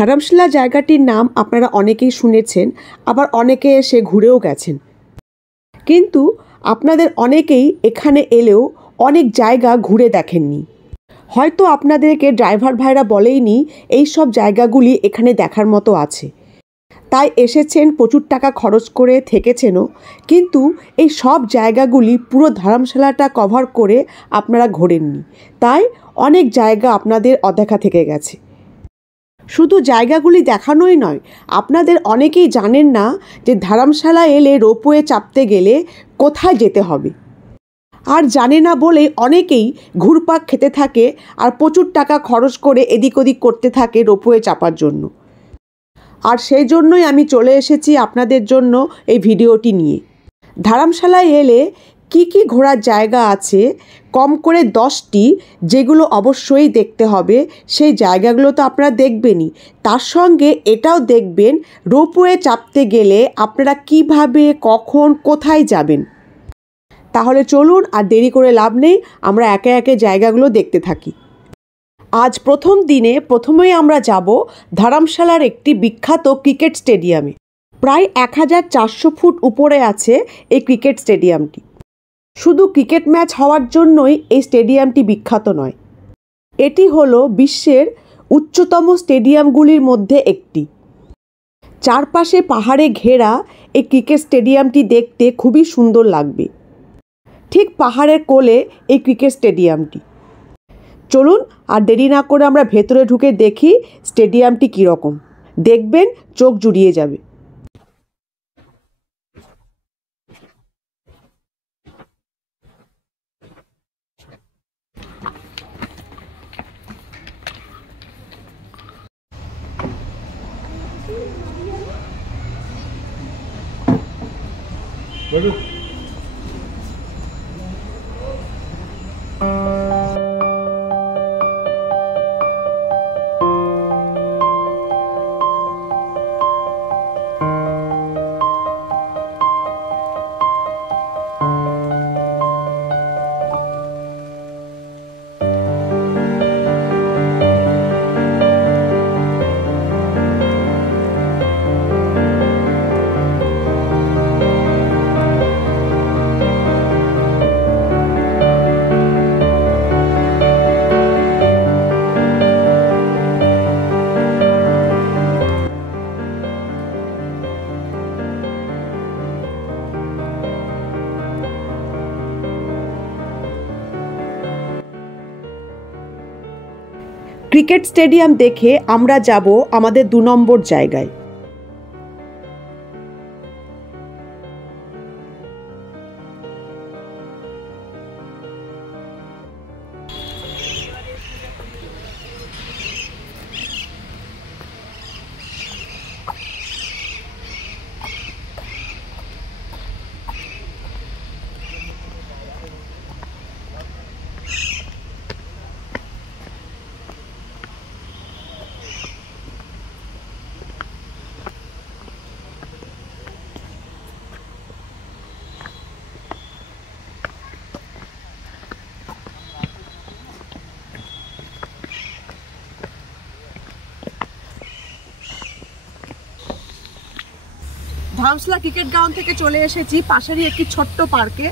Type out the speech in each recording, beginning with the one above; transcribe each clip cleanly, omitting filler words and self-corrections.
ধরমশালা জায়গাটির নাম আপনারা অনেকেই শুনেছেন, আবার অনেকে এসে ঘুরেও গেছেন। কিন্তু আপনাদের অনেকেই এখানে এলেও অনেক জায়গা ঘুরে দেখেননি। হয়তো আপনাদেরকে ড্রাইভার ভাইরা বলেইনি এই সব জায়গাগুলি এখানে দেখার মতো আছে, তাই এসেছেন, প্রচুর টাকা খরচ করে থেকেছেনও, কিন্তু এই সব জায়গাগুলি পুরো ধর্মশালাটা কভার করে আপনারা ঘোরেননি, তাই অনেক জায়গা আপনাদের অদেখা থেকে গেছে। শুধু জায়গাগুলি দেখানোই নয়, আপনাদের অনেকেই জানেন না যে ধর্মশালা এলে রোপওয়ে চাপতে গেলে কোথায় যেতে হবে। আর জানে না বলে অনেকেই ঘুরপাক খেতে থাকে আর প্রচুর টাকা খরচ করে এদিক ওদিক করতে থাকে রোপওয়ে চাপার জন্য। আর সেই জন্যই আমি চলে এসেছি আপনাদের জন্য এই ভিডিওটি নিয়ে। ধর্মশালায় এলে কি কি ঘোরার জায়গা আছে, কম করে 10টি, যেগুলো অবশ্যই দেখতে হবে। সেই জায়গাগুলো তো আপনারা দেখবেনই, তার সঙ্গে এটাও দেখবেন রোপওয়ে চাপতে গেলে আপনারা কিভাবে, কখন, কোথায় যাবেন। তাহলে চলুন, আর দেরি করে লাভ নেই, আমরা একে একে জায়গাগুলো দেখতে থাকি। আজ প্রথম দিনে প্রথমেই আমরা যাব ধর্মশালার একটি বিখ্যাত ক্রিকেট স্টেডিয়ামে। প্রায় 1400 ফুট উপরে আছে এই ক্রিকেট স্টেডিয়ামটি। শুধু ক্রিকেট ম্যাচ হওয়ার জন্যই এই স্টেডিয়ামটি বিখ্যাত নয়, এটি হলো বিশ্বের উচ্চতম স্টেডিয়ামগুলির মধ্যে একটি। চারপাশে পাহাড়ে ঘেরা এই ক্রিকেট স্টেডিয়ামটি দেখতে খুবই সুন্দর লাগবে। ঠিক পাহাড়ের কোলে এই ক্রিকেট স্টেডিয়ামটি। চলুন, আর দেরি না করে আমরা ভেতরে ঢুকে দেখি স্টেডিয়ামটি কীরকম। দেখবেন চোখ জুড়িয়ে যাবে। ক্রিকেট স্টেডিয়াম দেখে আমরা যাব আমাদের 2 নম্বর জায়গায়। ধর্মশালা ক্রিকেট গ্রাউন্ড থেকে চলে এসেছি পাশেরই একটি ছোট্ট পার্কে।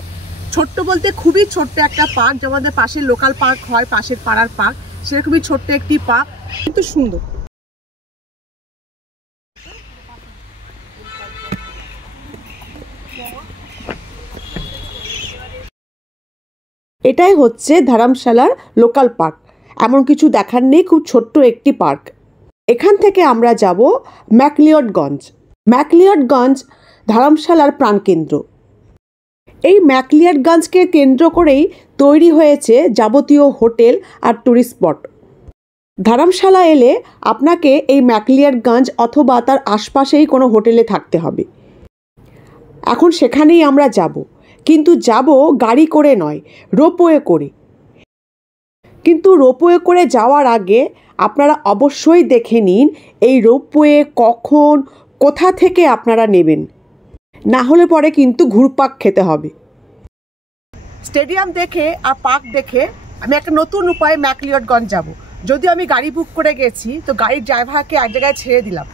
ছোট্ট বলতে খুবই ছোট্ট একটা পার্ক, যেমন আমাদের পাশের লোকাল পার্ক হয়, পাশের পাড়ার পার্ক, সেরকমই ছোট্ট একটি পার্ক, কিন্তু সুন্দর। এটাই হচ্ছে ধর্মশালার লোকাল পার্ক। এমন কিছু দেখার নেই, খুব ছোট্ট একটি পার্ক। এখান থেকে আমরা যাব ম্যাকলিওডগঞ্জ। ম্যাকলিওডগঞ্জ ধর্মশালার প্রাণকেন্দ্র। এই ম্যাকলিওডগঞ্জকে কেন্দ্র করেই তৈরি হয়েছে যাবতীয় হোটেল আর ট্যুরিস্ট স্পট। ধর্মশালা এলে আপনাকে এই ম্যাকলিওডগঞ্জ অথবা তার আশপাশেই কোনো হোটেলে থাকতে হবে। এখন সেখানেই আমরা যাব, কিন্তু যাব গাড়ি করে নয়, রোপওয়ে করে। কিন্তু রোপওয়ে করে যাওয়ার আগে আপনারা অবশ্যই দেখে নিন এই রোপওয়ে কখন, কোথা থেকে আপনারা নেবেন, না হলে পরে কিন্তু ঘুরপাক খেতে হবে। স্টেডিয়াম দেখে আর পার্ক দেখে আমি একটা নতুন উপায়ে ম্যাকলিওডগঞ্জ যাব। যদিও আমি গাড়ি বুক করে গেছি, তো গাড়ির ড্রাইভারকে এক জায়গায় ছেড়ে দিলাম।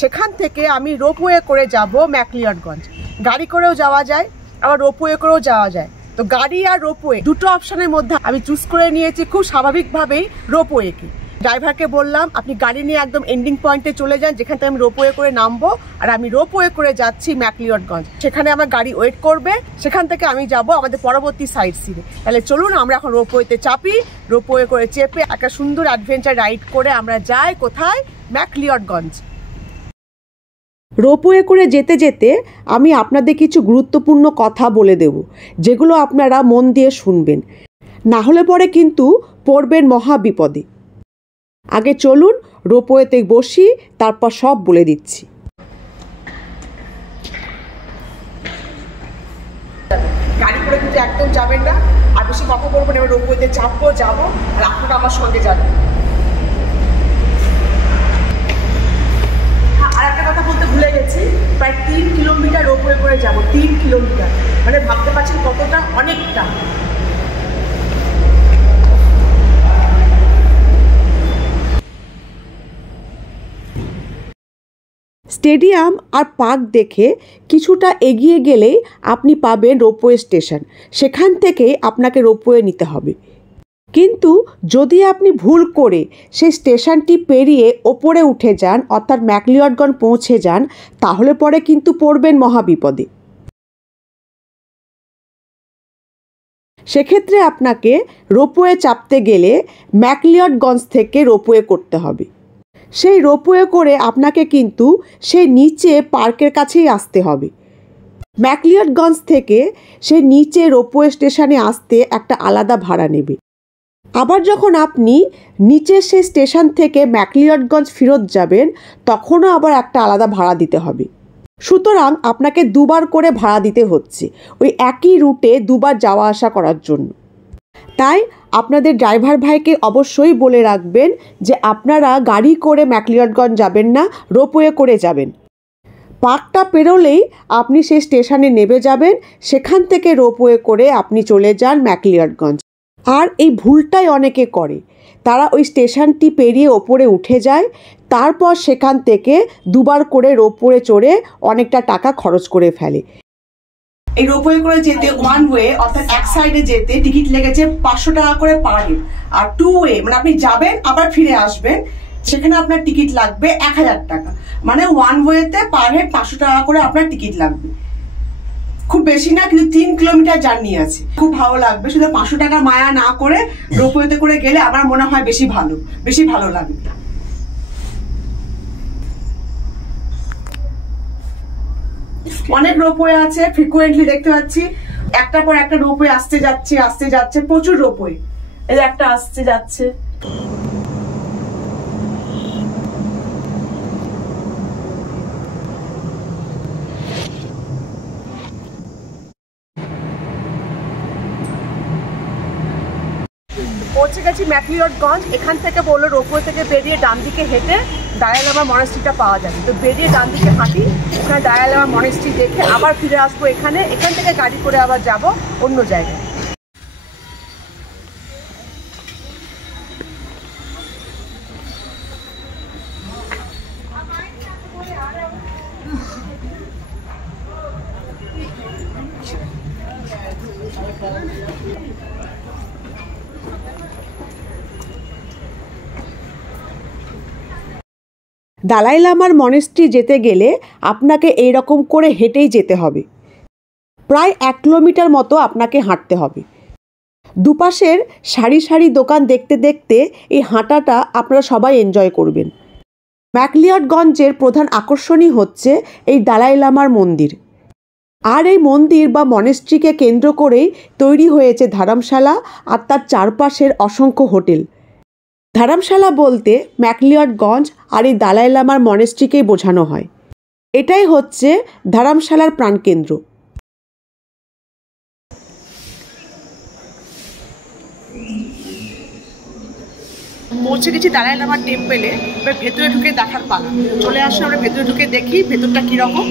সেখান থেকে আমি রোপওয়ে করে যাব ম্যাকলিওডগঞ্জ। গাড়ি করেও যাওয়া যায়, আবার রোপওয়ে করেও যাওয়া যায়। তো গাড়ি আর রোপওয়ে দুটো অপশনের মধ্যে আমি চুজ করে নিয়েছি খুব স্বাভাবিকভাবেই রোপওয়েকে। ড্রাইভারকে বললাম আপনি গাড়ি নিয়ে একদম এন্ডিং পয়েন্টে চলে যান, যেখান থেকে আমি রোপওয়ে করে নামবো, আর আমি রোপওয়ে করে যাচ্ছি ম্যাকলিওডগঞ্জ। সেখানে আমার গাড়ি ওয়েট করবে, সেখান থেকে আমি যাব আমাদের পরবর্তী সাইট সিনে। তাহলে চলুন আমরা এখন রোপওয়েতে চাপি, রোপওয়ে করে চেপে একটা সুন্দর অ্যাডভেঞ্চার রাইড করে আমরা যাই কোথায়? ম্যাকলিওডগঞ্জ। রোপওয়ে করে যেতে যেতে আমি আপনাদের কিছু গুরুত্বপূর্ণ কথা বলে দেব, যেগুলো আপনারা মন দিয়ে শুনবেন, না হলে পরে কিন্তু পড়বেন মহা বিপদে। আগে চলুন রোপওয়েতে বসি, তারপর সব বলে দিচ্ছি। গাড়ি করে কিন্তু একদম যাবেন না, আর বেশি কথা বলবেন। এবার রোপওয়েতে চাপবো, যাবো, আর আপনারা আমার সঙ্গে যাবেন। আর একটা কথা বলতে ভুলে গেছি, প্রায় 3 কিলোমিটার রোপওয়ে করে যাব। 3 কিলোমিটার মানে ভাবতে পারছেন কতটা, অনেকটা। স্টেডিয়াম আর পার্ক দেখে কিছুটা এগিয়ে গেলেই আপনি পাবেন রোপওয়ে স্টেশন। সেখান থেকেই আপনাকে রোপওয়ে নিতে হবে। কিন্তু যদি আপনি ভুল করে সেই স্টেশনটি পেরিয়ে ওপরে উঠে যান, অর্থাৎ ম্যাকলিওডগঞ্জ পৌঁছে যান, তাহলে পরে কিন্তু পড়বেন মহাবিপদে। সেক্ষেত্রে আপনাকে রোপওয়ে চাপতে গেলে ম্যাকলিওডগঞ্জ থেকে রোপওয়ে করতে হবে। সেই রোপওয়ে করে আপনাকে কিন্তু সেই নিচে পার্কের কাছেই আসতে হবে। ম্যাকলিওডগঞ্জ থেকে সেই নিচে রোপওয়ে স্টেশনে আসতে একটা আলাদা ভাড়া নেবে। আবার যখন আপনি নিচের সেই স্টেশন থেকে ম্যাকলিওডগঞ্জ ফেরত যাবেন, তখনও আবার একটা আলাদা ভাড়া দিতে হবে। সুতরাং আপনাকে দুবার করে ভাড়া দিতে হচ্ছে ওই একই রুটে দুবার যাওয়া আসা করার জন্য। তাই আপনাদের ড্রাইভার ভাইকে অবশ্যই বলে রাখবেন যে আপনারা গাড়ি করে ম্যাকলিওডগঞ্জ যাবেন না, রোপওয়ে করে যাবেন। পার্কটা পেরোলেই আপনি সেই স্টেশনে নেমে যাবেন, সেখান থেকে রোপওয়ে করে আপনি চলে যান ম্যাকলিওডগঞ্জ। আর এই ভুলটাই অনেকে করে, তারা ওই স্টেশনটি পেরিয়ে ওপরে উঠে যায়, তারপর সেখান থেকে দুবার করে রোপওয়ে চড়ে অনেকটা টাকা খরচ করে ফেলে। এই রোপওয়ে করে যেতে ওয়ান ওয়ে অর্থাৎ এক সাইডে যেতে টিকিট লেগেছে 500 টাকা করে পার হেড, আর টু ওয়ে মানে আপনি যাবেন আবার ফিরে আসবেন, সেখানে আপনার টিকিট লাগবে 1000 টাকা। মানে ওয়ান ওয়েতে পার হেড 500 টাকা করে আপনার টিকিট লাগবে। খুব বেশি না, কিন্তু 3 কিলোমিটার জার্নি আছে। খুব ভালো লাগবে, শুধু 500 টাকা মায়া না করে রোপওয়েতে করে গেলে আমার মনে হয় বেশি ভালো লাগবে। অনেক রোপওয়ে আছে, ফ্রিকুয়েন্টলি দেখতে পাচ্ছি একটার পর একটা রোপওয়ে আসতে যাচ্ছে, প্রচুর রোপওয়ে। এই একটা আসতে যাচ্ছে। পৌঁছে গেছি ম্যাকলিওডগঞ্জ। এখান থেকে বললো রোপওয়ে থেকে বেরিয়ে ডান দিকে হেঁটে দালাই লামা মনেস্ট্রিটা পাওয়া যাবে। তো বেরিয়ে ডান দিকে হাঁটি, ওখানে দালাই লামা মনেস্ট্রি দেখে আবার ফিরে আসবো এখানে। এখান থেকে গাড়ি করে আবার যাব অন্য জায়গায়। দালাই লামার মনেস্ট্রি যেতে গেলে আপনাকে এই রকম করে হেঁটেই যেতে হবে। প্রায় 1 কিলোমিটার মতো আপনাকে হাঁটতে হবে। দুপাশের সারি সারি দোকান দেখতে দেখতে এই হাঁটাটা আপনারা সবাই এনজয় করবেন। ম্যাকলিওডগঞ্জের প্রধান আকর্ষণই হচ্ছে এই দালাই লামার মন্দির। আর এই মন্দির বা মনেস্ট্রিকে কেন্দ্র করেই তৈরি হয়েছে ধর্মশালা আর তার চারপাশের অসংখ্য হোটেল। ধর্মশালা বলতে ম্যাকলিওডগঞ্জ আর এই দালাই লামার মনেস্ট্রিকেই বোঝানো হয়। এটাই হচ্ছে ধর্মশালার প্রাণকেন্দ্র। পৌঁছে গেছি দালাই লামার টেম্পেলে। এবার ভেতরে ঢুকে দেখার পালা। চলে আসো, আমরা ভেতরে ঢুকে দেখি ভেতরটা কিরকম।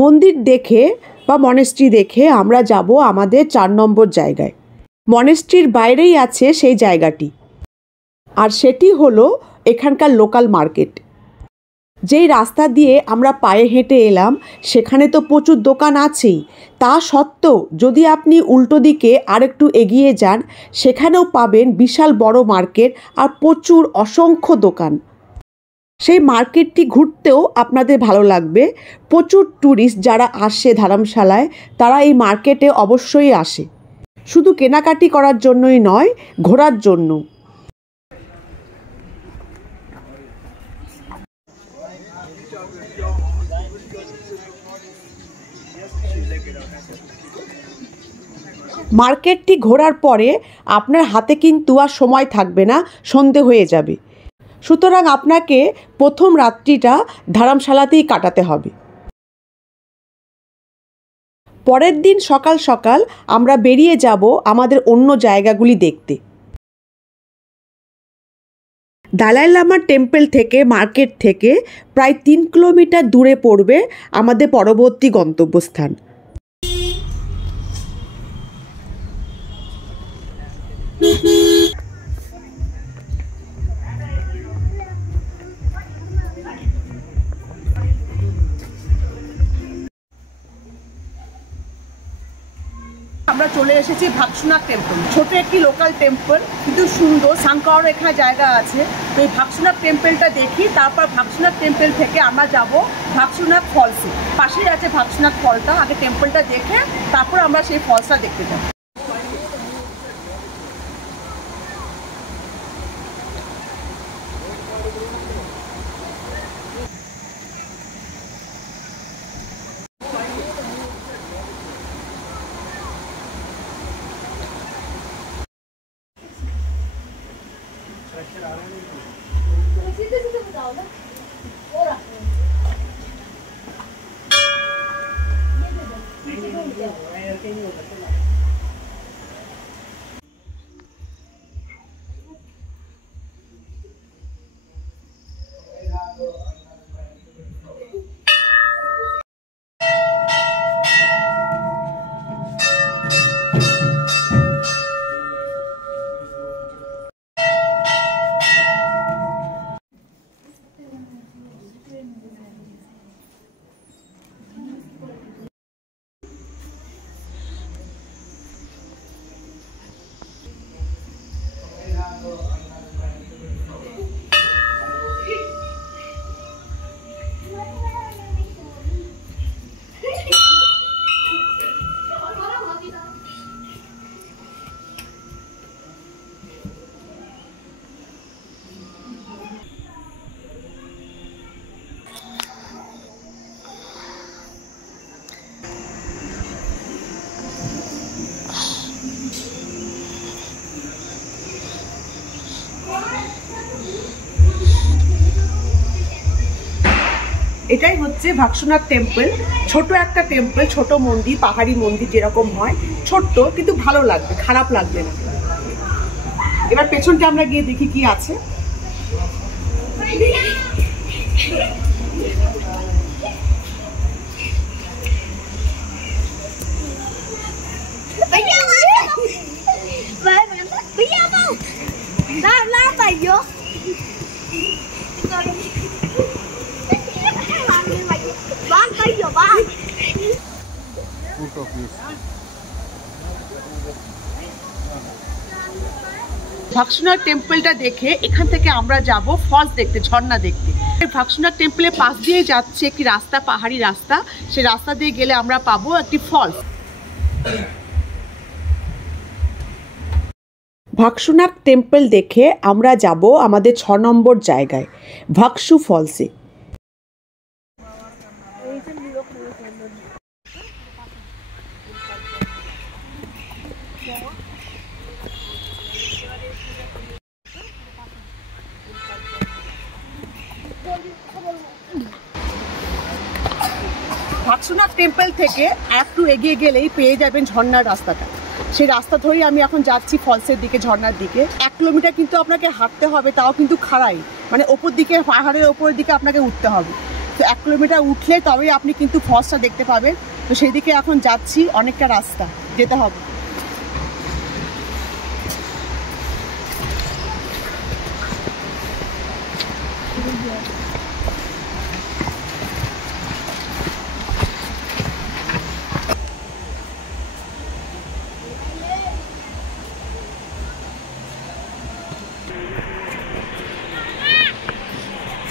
মন্দির দেখে বা মনেস্ট্রি দেখে আমরা যাব আমাদের 4 নম্বর জায়গায়। মনেস্ট্রির বাইরেই আছে সেই জায়গাটি, আর সেটি হলো এখানকার লোকাল মার্কেট। যেই রাস্তা দিয়ে আমরা পায়ে হেঁটে এলাম সেখানে তো প্রচুর দোকান আছেই, তা সত্ত্বেও যদি আপনি উল্টো দিকে আরেকটু এগিয়ে যান সেখানেও পাবেন বিশাল বড় মার্কেট আর প্রচুর অসংখ্য দোকান। সেই মার্কেটটি ঘুরতেও আপনাদের ভালো লাগবে। প্রচুর ট্যুরিস্ট যারা আসে ধর্মশালায় তারা এই মার্কেটে অবশ্যই আসে, শুধু কেনাকাটি করার জন্যই নয়, ঘোরার জন্য। মার্কেটটি ঘোরার পরে আপনার হাতে কিন্তু আর সময় থাকবে না, সন্ধে হয়ে যাবে। সুতরাং আপনাকে প্রথম রাত্রিটা ধর্মশালাতেই কাটাতে হবে। পরের দিন সকাল সকাল আমরা বেরিয়ে যাব আমাদের অন্য জায়গাগুলি দেখতে। দালাই লামার টেম্পল থেকে, মার্কেট থেকে প্রায় 3 কিলোমিটার দূরে পড়বে আমাদের পরবর্তী গন্তব্যস্থান। আমরা চলে এসেছি ভাগসুনাক টেম্পল। ছোট একটি লোকাল টেম্পল, কিন্তু সুন্দর। সাংকাওয়ার এখানে জায়গা আছে। তো এই ভাগসুনাক টেম্পলটা দেখি, তারপর ভাগসুনাক টেম্পল থেকে আমরা যাব ভাগসুনাক ফলসে। পাশেই আছে ভাগসুনাক ফলটা। আগে টেম্পলটা দেখে তারপর আমরা সেই ফলসটা দেখতে যাব। এটাই হচ্ছে ভাগসুনাক টেম্পল। ছোট একটা টেম্পল, ছোট মন্দির, পাহাড়ি মন্দির যেরকম হয়, ছোট্ট কিন্তু ভালো লাগবে, খারাপ লাগবে না। এবার পেছনটা আমরা গিয়ে দেখি কি আছে। ভাগসুনাক টেম্পলটা দেখে এখান থেকে আমরা যাব ফলস দেখতে, ঝর্ণা দেখতে। ভাগসুনাক টেম্পলের পাশ দিয়ে যাচ্ছে একটি রাস্তা, পাহাড়ি রাস্তা। সেই রাস্তা দিয়ে গেলে আমরা পাবো একটি ফলস। ভাগসুনাক টেম্পল দেখে আমরা যাব আমাদের 6 নম্বর জায়গায়, ভাগসু ফলসে। ভাগসুনাক টেম্পল থেকে একটু এগিয়ে গেলেই পেয়ে যাবেন ঝর্ণার রাস্তাটা। সেই রাস্তা ধরেই আমি এখন যাচ্ছি ফলসের দিকে, ঝর্ণার দিকে। 1 কিলোমিটার কিন্তু আপনাকে হাঁটতে হবে, তাও কিন্তু খাড়াই, মানে ওপর দিকে, পাহাড়ের ওপরের দিকে আপনাকে উঠতে হবে। তো 1 কিলোমিটার উঠলে তবেই আপনি কিন্তু ফলসটা দেখতে পাবেন। তো সেই দিকে এখন যাচ্ছি, অনেকটা রাস্তা যেতে হবে।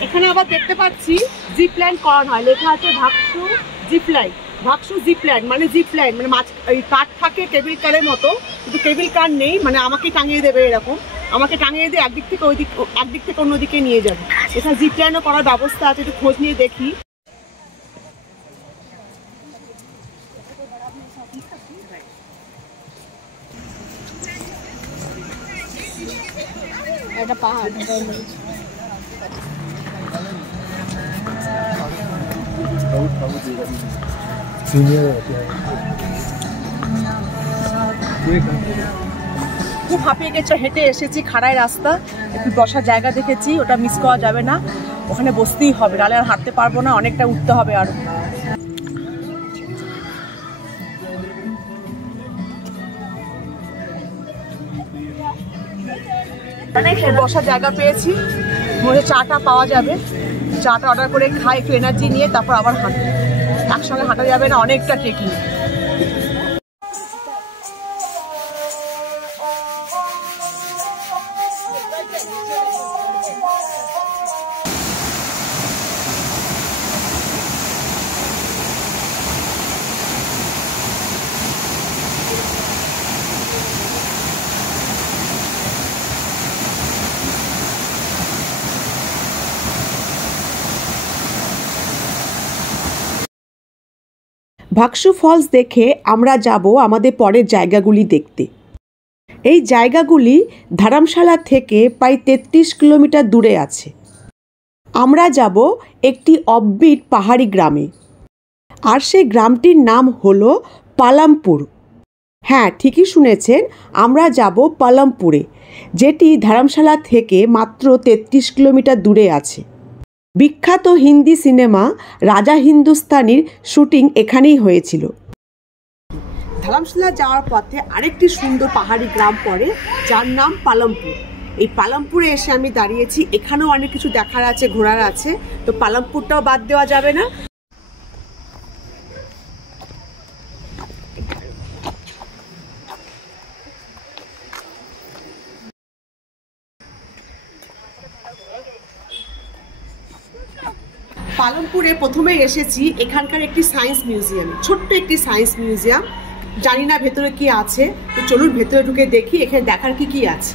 এখানে আবার দেখতে পাচ্ছি জিপ লাইন করানো হয়, লেখা আছে ভাকসু জিপ লাইন। ভাকসু জিপ লাইন মানে মাছ কাঠ থাকে কেবিল কারের মতো, কিন্তু কেবিল কার নেই, মানে আমাকে টাঙিয়ে দেবে এরকম, আমাকে টাঙিয়ে দিয়ে একদিক থেকে অন্যদিকে নিয়ে যাবে। এখানে জিপ লাইনও করার ব্যবস্থা আছে, একটু খোঁজ নিয়ে দেখি। একটা পাহাড় খুব হাঁপিয়ে গেছে, হেঁটে এসেছি, খাড়াই রাস্তা, একটু বসার জায়গা দেখেছি, ওটা মিস করা যাবে না, ওখানে বসতেই হবে, নাহলে আর হাঁটতে পারবো না, অনেকটা উঠতে হবে আরো। বসার জায়গা পেয়েছি, মনে চাটা পাওয়া যাবে, চাটা অর্ডার করে খাই, একটু এনার্জি নিয়ে তারপর আবার হাঁটবো। একসঙ্গে হাঁটা যাবে না, অনেকটা ট্রেকিং। ভাকসু ফলস দেখে আমরা যাব আমাদের পরের জায়গাগুলি দেখতে। এই জায়গাগুলি ধর্মশালা থেকে প্রায় 33 কিলোমিটার দূরে আছে। আমরা যাব একটি অফবিট পাহাড়ি গ্রামে, আর সেই গ্রামটির নাম হলো পালামপুর। হ্যাঁ, ঠিকই শুনেছেন, আমরা যাব পালামপুরে, যেটি ধর্মশালা থেকে মাত্র 33 কিলোমিটার দূরে আছে। বিখ্যাত হিন্দি সিনেমা রাজা হিন্দুস্তানির শুটিং এখানেই হয়েছিল। ধর্মশালা যাওয়ার পথে আরেকটি সুন্দর পাহাড়ি গ্রাম পড়ে, যার নাম পালামপুর। এই পালামপুরে এসে আমি দাঁড়িয়েছি, এখানেও অনেক কিছু দেখার আছে, ঘোরার আছে, তো পালামপুরটাও বাদ দেওয়া যাবে না। পালামপুরে প্রথমে এসেছি এখানকার একটি সায়েন্স মিউজিয়াম, ছোট্ট একটি সায়েন্স মিউজিয়াম, জানি না ভেতরে কি আছে, তো চলুন ভেতরে ঢুকে দেখি এখানে দেখার কি কি আছে।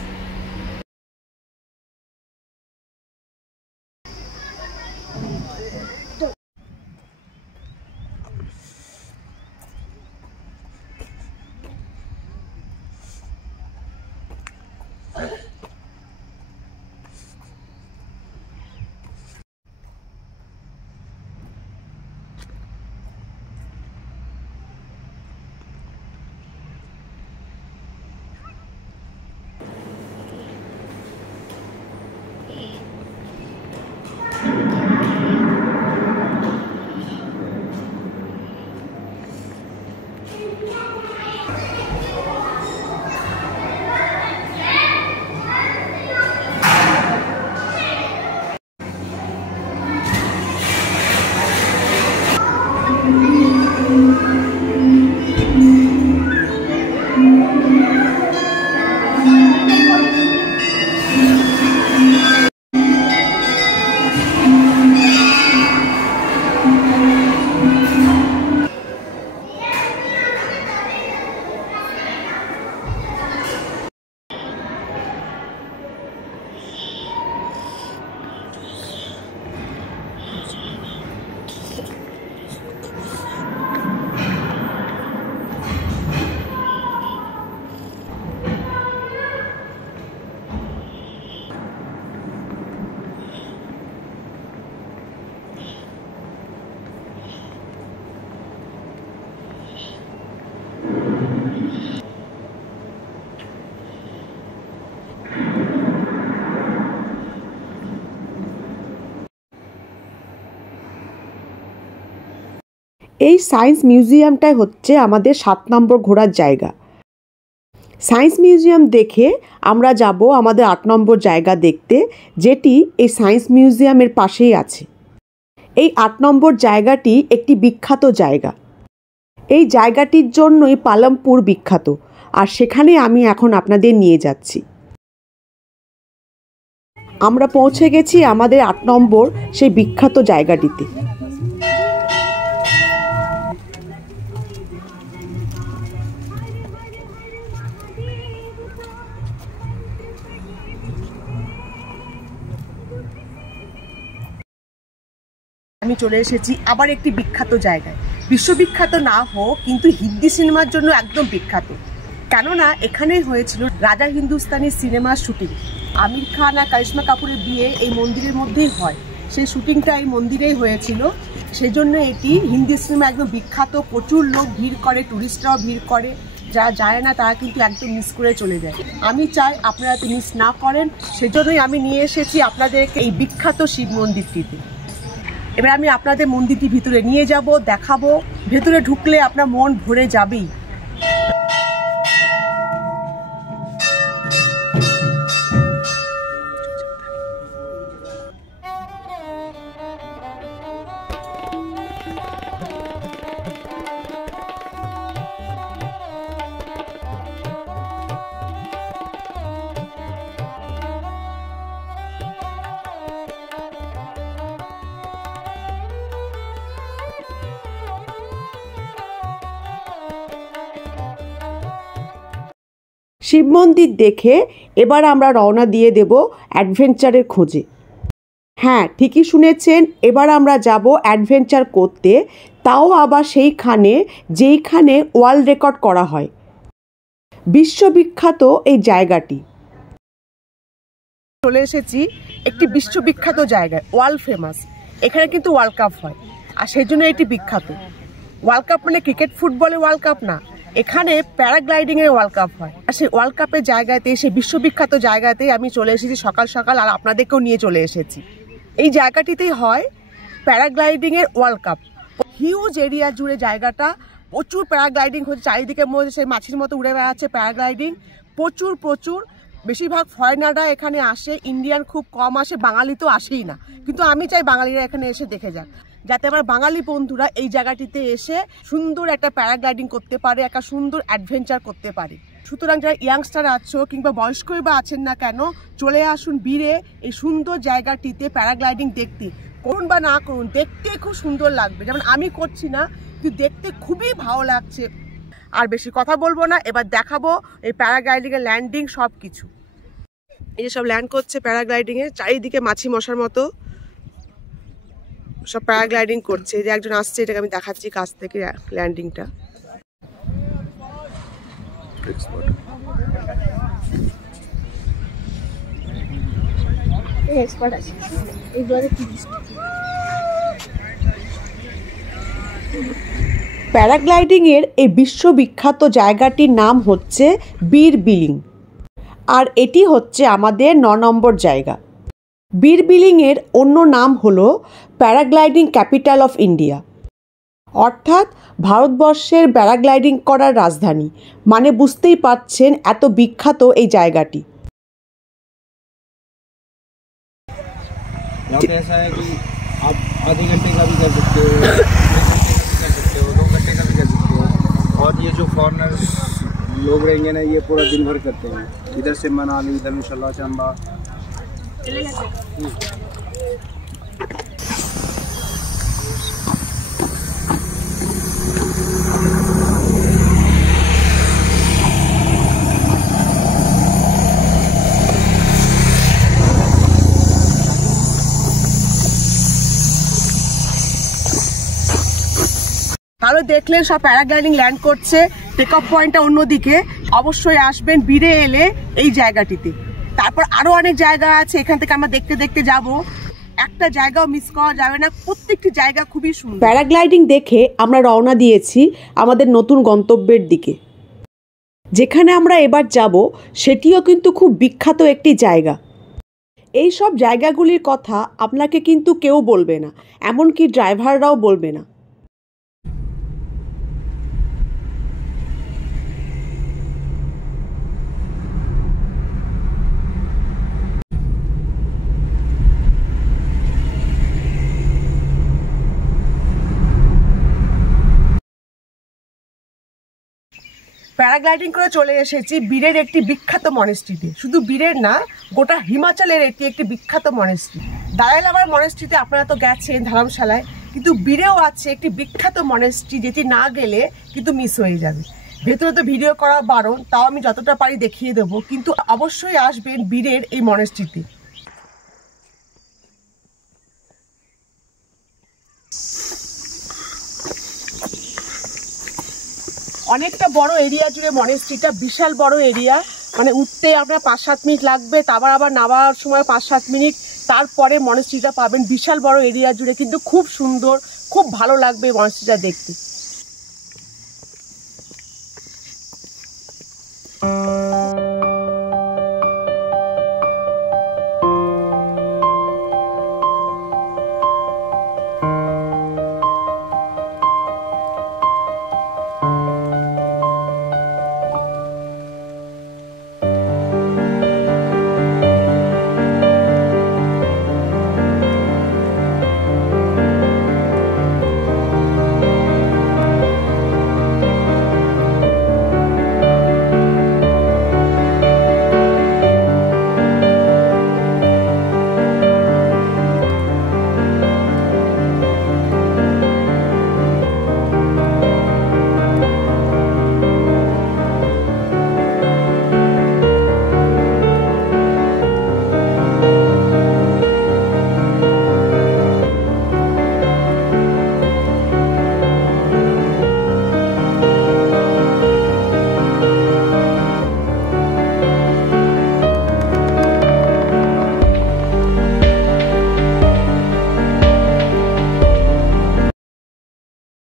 এই সায়েন্স মিউজিয়ামটাই হচ্ছে আমাদের 7 নম্বর ঘোরার জায়গা। সায়েন্স মিউজিয়াম দেখে আমরা যাব আমাদের 8 নম্বর জায়গা দেখতে, যেটি এই সায়েন্স মিউজিয়ামের পাশেই আছে। এই 8 নম্বর জায়গাটি একটি বিখ্যাত জায়গা। এই জায়গাটির জন্যই পালামপুর বিখ্যাত, আর সেখানে আমি এখন আপনাদের নিয়ে যাচ্ছি। আমরা পৌঁছে গেছি আমাদের 8 নম্বর সেই বিখ্যাত জায়গাটিতে। আমি চলে এসেছি আবার একটি বিখ্যাত জায়গায়। বিশ্ববিখ্যাত না হোক, কিন্তু হিন্দি সিনেমার জন্য একদম বিখ্যাত। কেননা এখানেই হয়েছিল রাজা হিন্দুস্তানি সিনেমার শুটিং। আমির খান আর কারিশমা কাপুরের বিয়ে এই মন্দিরের মধ্যেই হয়। সেই শুটিংটা এই মন্দিরেই হয়েছিল। সেই জন্য এটি হিন্দি সিনেমা একদম বিখ্যাত। প্রচুর লোক ভিড় করে, টুরিস্টরাও ভিড় করে। যারা যায় না তারা কিন্তু একদম মিস করে চলে যায়। আমি চাই আপনারা মিস না করেন, সেজন্যই আমি নিয়ে এসেছি আপনাদেরকে এই বিখ্যাত শিব মন্দিরটিতে। এবার আমি আপনাদের মন্দিরটি ভিতরে নিয়ে যাব, দেখাবো। ভেতরে ঢুকলে আপনার মন ভরে যাবেই। শিব মন্দির দেখে এবার আমরা রওনা দিয়ে দেব অ্যাডভেঞ্চারের খোঁজে। হ্যাঁ, ঠিকই শুনেছেন, এবার আমরা যাব অ্যাডভেঞ্চার করতে, তাও আবার সেইখানে যেইখানে ওয়ার্ল্ড রেকর্ড করা হয়। বিশ্ববিখ্যাত এই জায়গাটি। চলে এসেছি একটি বিশ্ববিখ্যাত জায়গায়, ওয়ার্ল্ড ফেমাস। এখানে কিন্তু ওয়ার্ল্ড কাপ হয়, আর সেই জন্য এটি বিখ্যাত। ওয়ার্ল্ড কাপ মানে ক্রিকেট ফুটবলের ওয়ার্ল্ড কাপ না, এখানে প্যারাগ্লাইডিংয়ের ওয়ার্ল্ড কাপ হয়। আর সেই ওয়ার্ল্ড কাপের জায়গাতে, সেই বিশ্ববিখ্যাত জায়গাতেই আমি চলে এসেছি সকাল সকাল, আর আপনাদেরকেও নিয়ে চলে এসেছি। এই জায়গাটিতেই হয় প্যারাগ্লাইডিংয়ের ওয়ার্ল্ড কাপ। হিউজ এরিয়া জুড়ে জায়গাটা, প্রচুর প্যারাগ্লাইডিং হচ্ছে। চারিদিকের মধ্যে সেই মাছির মতো উড়ে বেড়াচ্ছে প্যারাগ্লাইডিং। প্রচুর প্রচুর বেশিরভাগ ফরেনাররা এখানে আসে, ইন্ডিয়ান খুব কম আসে, বাঙালি তো আসেই না। কিন্তু আমি চাই বাঙালিরা এখানে এসে দেখে যাক, যাতে আমার বাঙালি বন্ধুরা এই জায়গাটিতে এসে সুন্দর একটা প্যারাগ্লাইডিং করতে পারে, একটা সুন্দর অ্যাডভেঞ্চার করতে পারে। সুতরাং যারা ইয়াংস্টার আছো কিংবা বয়স্কই বা আছেন না কেন, চলে আসুন বীরে এই সুন্দর জায়গাটিতে প্যারাগ্লাইডিং দেখতে। করুন বা না করুন, দেখতে খুব সুন্দর লাগবে। যেমন আমি করছি না, কিন্তু দেখতে খুবই ভালো লাগছে। আর বেশি কথা বলবো না, এবার দেখাবো এই প্যারাগ্লাইডিংয়ের ল্যান্ডিং সব কিছু। এই যে সব ল্যান্ড করছে প্যারাগ্লাইডিংয়ে, চারিদিকে মাছি মশার মতো সব প্যারাগ্লাইডিং করছে। যে একজন আসছে, এটাকে আমি দেখাচ্ছি কাছ থেকে ল্যান্ডিংটা। প্যারাগ্লাইডিংয়ের এই বিশ্ববিখ্যাত জায়গাটির নাম হচ্ছে বীর বিলিং, আর এটি হচ্ছে আমাদের 9 নম্বর জায়গা। বীর বিলিংয়ের অন্য নাম হলো প্যারাগ্লাইডিং ক্যাপিটাল অফ ইন্ডিয়া, অর্থাৎ ভারতবর্ষের প্যারাগ্লাইডিং করার রাজধানী। মানে বুঝতেই পারছেন এত বিখ্যাত এই জায়গাটি। ऐसा है कि आप आधे घंटे का भी कर सकते हो, 1 घंटे का भी कर सकते हो, 2 घंटे का भी कर सकते हो। और ये जो फॉरेनर्स लोग रहेंगे ना, ये पूरा दिन भर करते हैं। इधर से मनाली, धर्मशाला, चंबा। তাহলে দেখলেন সব প্যারাগ্লাইডিং ল্যান্ড করছে। টেক অফ পয়েন্টটা অন্যদিকে। অবশ্যই আসবেন বীরে এলে এই জায়গাটিতে। তারপর আরও অনেক জায়গা আছে, এখান থেকে আমরা দেখতে দেখতে যাব। একটা জায়গাও মিস করা যাবে না, প্রত্যেকটি জায়গা খুবই সুন্দর। প্যারাগ্লাইডিং দেখে আমরা রওনা দিয়েছি আমাদের নতুন গন্তব্যের দিকে। যেখানে আমরা এবার যাব সেটিও কিন্তু খুব বিখ্যাত একটি জায়গা। এই সব জায়গাগুলির কথা আপনাকে কিন্তু কেউ বলবে না, এমনকি ড্রাইভাররাও বলবে না। প্যারাগ্লাইডিং করে চলে এসেছি বীরের একটি বিখ্যাত মনেস্ট্রিতে। শুধু বীরের না, গোটা হিমাচলের এটি একটি বিখ্যাত মনেস্ট্রি। দালাই লামার মনেস্ট্রিতে আপনারা তো গেছেন ধর্মশালায়, কিন্তু বীরেও আছে একটি বিখ্যাত মনেস্ট্রি, যেটি না গেলে কিন্তু মিস হয়ে যাবে। ভেতরে তো ভিডিও করা বারণ, তাও আমি যতটা পারি দেখিয়ে দেবো, কিন্তু অবশ্যই আসবেন বীরের এই মনেস্ট্রিতে। অনেকটা বড় এরিয়া জুড়ে মনেস্ট্রিটা, বিশাল বড় এরিয়া। মানে উঠতে আপনার 5-7 মিনিট লাগবে, তারপর আবার নামার সময় 5-7 মিনিট, তারপরে মনেস্ট্রিটা পাবেন। বিশাল বড় এরিয়া জুড়ে, কিন্তু খুব সুন্দর, খুব ভালো লাগবে মনেস্ট্রিটা দেখতে।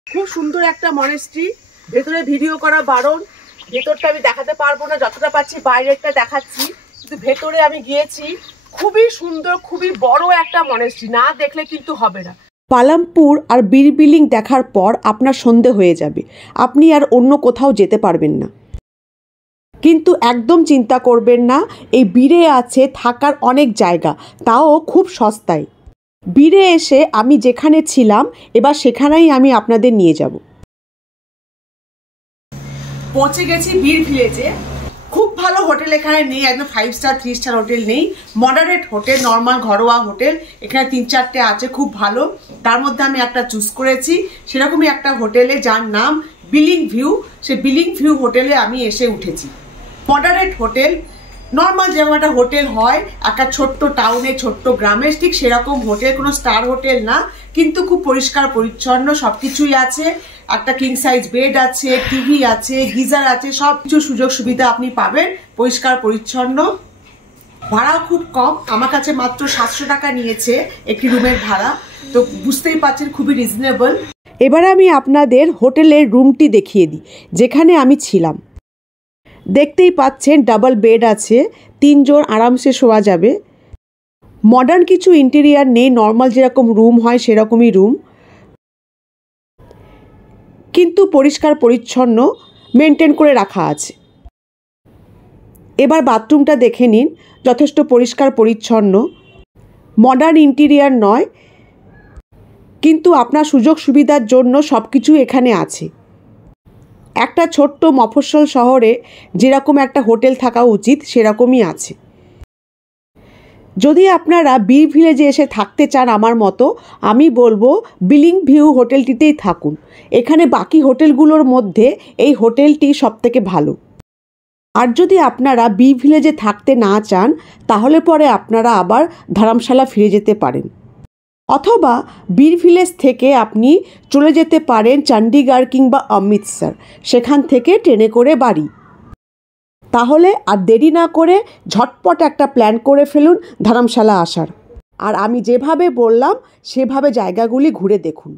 খুব সুন্দর একটা মনেস্ট্রি, ভেতরে ভিডিও করা বারণ। ভেতরটা আমি দেখাতে পারবো না, যতটা পাচ্ছি বাইরেটা দেখাচ্ছি, কিন্তু ভেতরে আমি গিয়েছি। খুবই সুন্দর, খুবই বড় একটা মনেস্ট্রি, না দেখলে কিন্তু হবে না। পালামপুর আর বীর বিলিং দেখার পর আপনার সন্ধে হয়ে যাবে, আপনি আর অন্য কোথাও যেতে পারবেন না। কিন্তু একদম চিন্তা করবেন না, এই বীরে আছে থাকার অনেক জায়গা, তাও খুব সস্তায়। বীরে এসে আমি যেখানে ছিলাম, এবার সেখানেই আমি আপনাদের নিয়ে যাব। পৌঁছে গেছি বীর ভিলেজে। খুব ভালো হোটেল এখানে নেই, একদম 5 স্টার 3 স্টার হোটেল নেই, মডারেট হোটেল, নর্মাল ঘরোয়া হোটেল এখানে 3-4টে আছে, খুব ভালো। তার মধ্যে আমি একটা চুজ করেছি, সেরকমই একটা হোটেলে, যার নাম বিলিং ভিউ। সে বিলিং ভিউ হোটেলে আমি এসে উঠেছি। মডারেট হোটেল, নর্মাল যেরকম একটা হোটেল হয় একটা ছোট্ট টাউনে, ছোট্ট গ্রামে, ঠিক সেরকম হোটেল, কোনো স্টার হোটেল না, কিন্তু খুব পরিষ্কার পরিচ্ছন্ন, সবকিছুই আছে। একটা কিং সাইজ বেড আছে, টিভি আছে, গিজার আছে, সব কিছু সুযোগ সুবিধা আপনি পাবেন, পরিষ্কার পরিচ্ছন্ন। ভাড়াও খুব কম, আমার কাছে মাত্র 700 টাকা নিয়েছে একটি রুমের ভাড়া, তো বুঝতেই পারছেন খুবই রিজনেবল। এবার আমি আপনাদের হোটেলের রুমটি দেখিয়ে দিই যেখানে আমি ছিলাম। দেখতেই পাচ্ছেন ডাবল বেড আছে, 3 জন আরামসে শোয়া যাবে। মডার্ন কিছু ইন্টেরিয়ার নেই, নর্মাল যেরকম রুম হয় সেরকমই রুম, কিন্তু পরিষ্কার পরিচ্ছন্ন মেনটেন করে রাখা আছে। এবার বাথরুমটা দেখে নিন, যথেষ্ট পরিষ্কার পরিচ্ছন্ন, মডার্ন ইন্টেরিয়ার নয়, কিন্তু আপনার সুযোগ সুবিধার জন্য সব কিছু এখানে আছে। একটা ছোট্ট মফস্বল শহরে যেরকম একটা হোটেল থাকা উচিত সেরকমই আছে। যদি আপনারা বীর ভিলেজে এসে থাকতে চান আমার মতো, আমি বলবো বিলিং ভিউ হোটেলটিতেই থাকুন। এখানে বাকি হোটেলগুলোর মধ্যে এই হোটেলটি সবথেকে ভালো। আর যদি আপনারা বীর ভিলেজে থাকতে না চান, তাহলে পরে আপনারা আবার ধর্মশালা ফিরে যেতে পারেন, অথবা বীর ভিলেজ থেকে আপনি চলে যেতে পারেন চণ্ডীগড় কিংবা অমৃতসর, সেখান থেকে ট্রেনে করে বাড়ি। তাহলে আর দেরি না করে ঝটপট একটা প্ল্যান করে ফেলুন ধর্মশালা আসার। আর আমি যেভাবে বললাম সেভাবে জায়গাগুলি ঘুরে দেখুন।